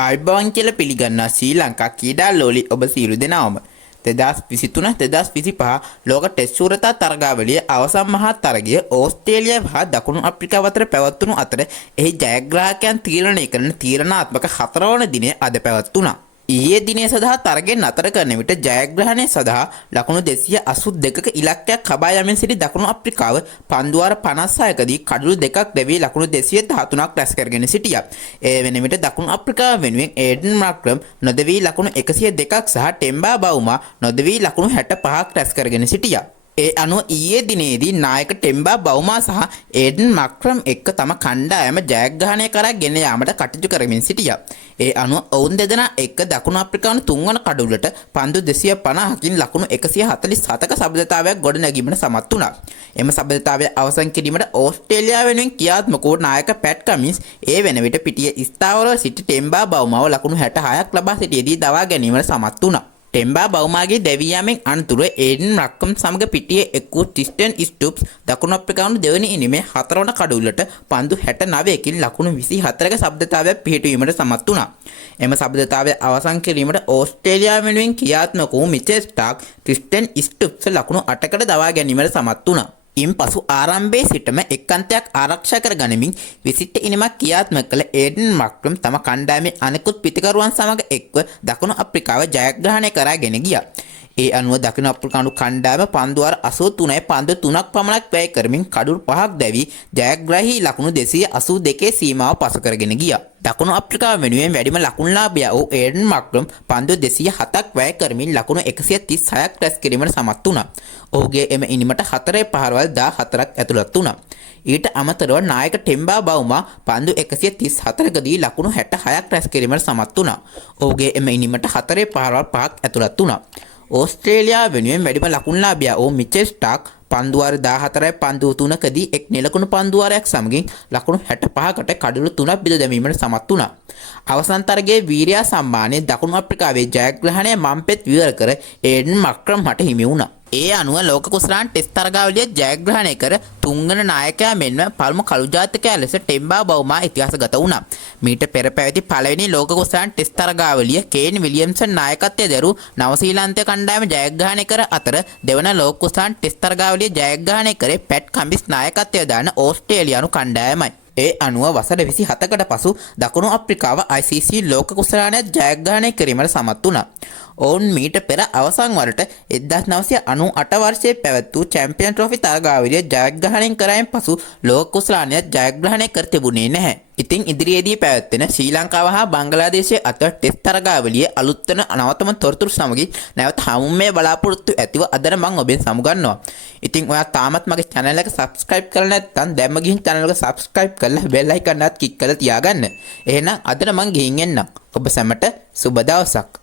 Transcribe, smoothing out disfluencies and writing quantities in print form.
ආයිබවන් කියලා පිළිගන්නා ශ්‍රී ලංකා ක්‍රීඩා ලෝලි ඔබ සියලු දෙනාම 2023-2025 ලෝක ටෙස්ට් ශූරතා තරගාවලියේ අවසන් මහා තරගය ඕස්ට්‍රේලියාව හා දකුණු අප්‍රිකාව අතර පැවැත්වුණු අතර එහි ජයග්‍රාහකයන් තීරණය කරන තීරණාත්මක 4 වන දිනය අද පැවැත්වුණා. ඊයේ දිනේ සඳහා තරගෙන් නතර කරන විට ජයග්‍රහණය සඳහා ලකුණු 282ක ඉලක්කයක් කබා යමින් සිටි දකුණු අප්‍රිකාව පන්දුවාර 56කදී කඩලු දෙකක් දැවී ලකුණු 213ක් රැස් කරගෙන සිටියා. ඒ වෙන විට දකුණු අප්‍රිකාව වෙනුවෙන් ඒඩන් මාක්‍රම් නොදවී ලකුණු 102ක් සහ ටෙම්බා බවුමා නොදවී ලකුණු 65ක් රැස් කරගෙන සිටියා. ඒ අනුව ඊයේ දිනේදී නායක ටෙම්බා බවුමා සහ ඒඩන් මාක්‍රම් එක්ක තම කණ්ඩායම ජයග්‍රහණය කරා ගෙන යාමට කටයුතු කරමින් සිටියා. ඒ අනුව ඔවුන් දෙදෙනා එක්ක දකුණු අප්‍රිකානු තුන්වන කඩුවලට පන්දු 250කින් ලකුණු 147ක සබඳතාවයක් ගොඩ නැගීමට සමත් වුණා. එම සබඳතාවය අවසන් කිරීමට ඕස්ට්‍රේලියාව වෙනුවෙන් ක්‍රියාත්මක වූ නායක පැට් කමින්ස් ඒ වෙන විට පිටියේ ස්ථාවරව සිටි ටෙම්බා බවුමාව ලකුණු 66ක් ලබා සිටියේදී දවා ගැනීමට සමත් වුණා. ටෙම්බා බවුමාගේ දැවී යාමෙන් අනතුරුව ඒඩන් මක්කම් සමග පිටියේ එක්වූ ටිස්ටන් ස්ටුප්ස් දකුණු අප්‍රිකානු දෙවැනි ඉනිමේ 4 වන කඩුවලට පන්දු 69කින් ලකුණු 24ක සබඳතාවයක් පිහිටුවීමට සමත් වුණා. එම සබඳතාවය අවසන් කිරීමට ඕස්ට්‍රේලියාව වෙනුවෙන් ක්‍රියාත්මක වූ මිචෙල් ස්ටාක් ටිස්ටන් ස්ටුප්ස් ලකුණු 8කට දවා ගැනීමට සමත් වුණා. ඉන්පසු ආරම්භයේ සිටම එක් අන්තයක් ආරක්ෂා කර ගනිමින් විසිට ඉනිමක් ක්‍රියාත්මක කළ ඒඩන් මාක්‍රම් තම කණ්ඩායමේ අනෙකුත් පිතිකරුවන් සමග එක්ව දකුණු අප්‍රිකාව ජයග්‍රහණය කරගෙන ගියා. ඒ අනුව දකුණු අප්‍රිකානු කණ්ඩායම පන්දුවාර 83යි පන්දු 3ක් පමණක් වැය කරමින් කඩුළු 5ක් දැවී ජයග්‍රාහී ලකුණු 282 සීමාව පසු කරගෙන ගියා. දකුණු අප්‍රිකාව වෙනුවෙන් වැඩිම ලකුණුලාභියා වූ ඒඩන් මාක්‍රම් පන්දු 207ක් වැය කරමින් ලකුණු 136ක් රැස් කිරීමට සමත් වුණා. ඔහුගේ එම ඉනිමට 4 පහරවල් 14ක් ඇතුළත් වුණා. ඊට අමතරව නායක ටෙම්බා බවුමා පන්දු 134කදී ලකුණු 66ක් රැස් කිරීමට සමත් වුණා. ඔහුගේ එම ඉනිමට 4 පහරවල් 5ක් ඇතුළත් වුණා. ඕස්ට්‍රේලියාව වෙනුවෙන් වැඩිම ලකුණුලාභියා වූ මිචෙල් ස්ටාක් පන්දුවාර 14යි පන්දු 3කදී එක් නිලකුණු පන්දුවාරයක් සමගින් ලකුණු 65කට කඩලු 3ක් බිඳ දැමීමට සමත් වුණා. අවසන් තරගයේ වීරයා සම්මානයේ දකුණු අප්‍රිකාවේ ජයග්‍රහණය මම්පෙත් විවර කර ඒඩන් මාක්‍රම් හට හිමි වුණා. ඒ අනුව ලෝක කුසලාන් ටෙස්ට් තරගාවලිය ජයග්‍රහණය කර තුන්වන නායකයා මෙන්ම පළමු කළු ජාතිකයා ලෙස ටෙම්බා බවුමා ඉතිහාසගත වුණා. මීට පෙර පැවති පළවෙනි ලෝක කුසලාන් ටෙස්ට් තරගාවලිය කේන් විලියම්සන් නායකත්වයේ දරූ නවසීලන්තය කණ්ඩායම ජයග්‍රහණය කර අතර දෙවන ලෝක කුසලාන් ටෙස්ට් තරගාවලිය ජයග්‍රහණය කරේ පැට් කමින්ස් නායකත්වයේ දාන ඕස්ට්‍රේලියානු කණ්ඩායමයි. ඒ අනුව වසර 27කට පසු දකුණු අප්‍රිකාව ICC ලෝක කුසලානය ජයග්‍රහණය කිරීමට සමත් වුණා. ඔවුන් මීට පෙර අවසන් වරට 1998 වර්ෂයේ පැවැත් වූ චැම්පියන් ට්‍රොෆි තරගාවලිය ජයග්‍රහණය කරයින් පසු ලෝක කුසලානය ජයග්‍රහණය කර තිබුණේ නැහැ. ඉතින් ඉදිරියේදී පැවැත්වෙන ශ්‍රී ලංකාව හා බංගලාදේශයේ අතර ටෙස්ට් තරගාවලියේ අලුත් වන නවතම තොරතුරු සමගින් නැවත හමුවේ බලාපොරොත්තු ඇතිව අදට මම ඔබෙන් සමුගන්නවා. ඉතින් ඔයා තාමත් මගේ channel එක subscribe කරලා නැත්නම් දැම්ම ගිහින් channel එක subscribe කරලා bell icon එකත් click කරලා තියාගන්න. එහෙනම් අදට මම ගිහින් එන්නම්. ඔබ සැමට සුබ දවසක්.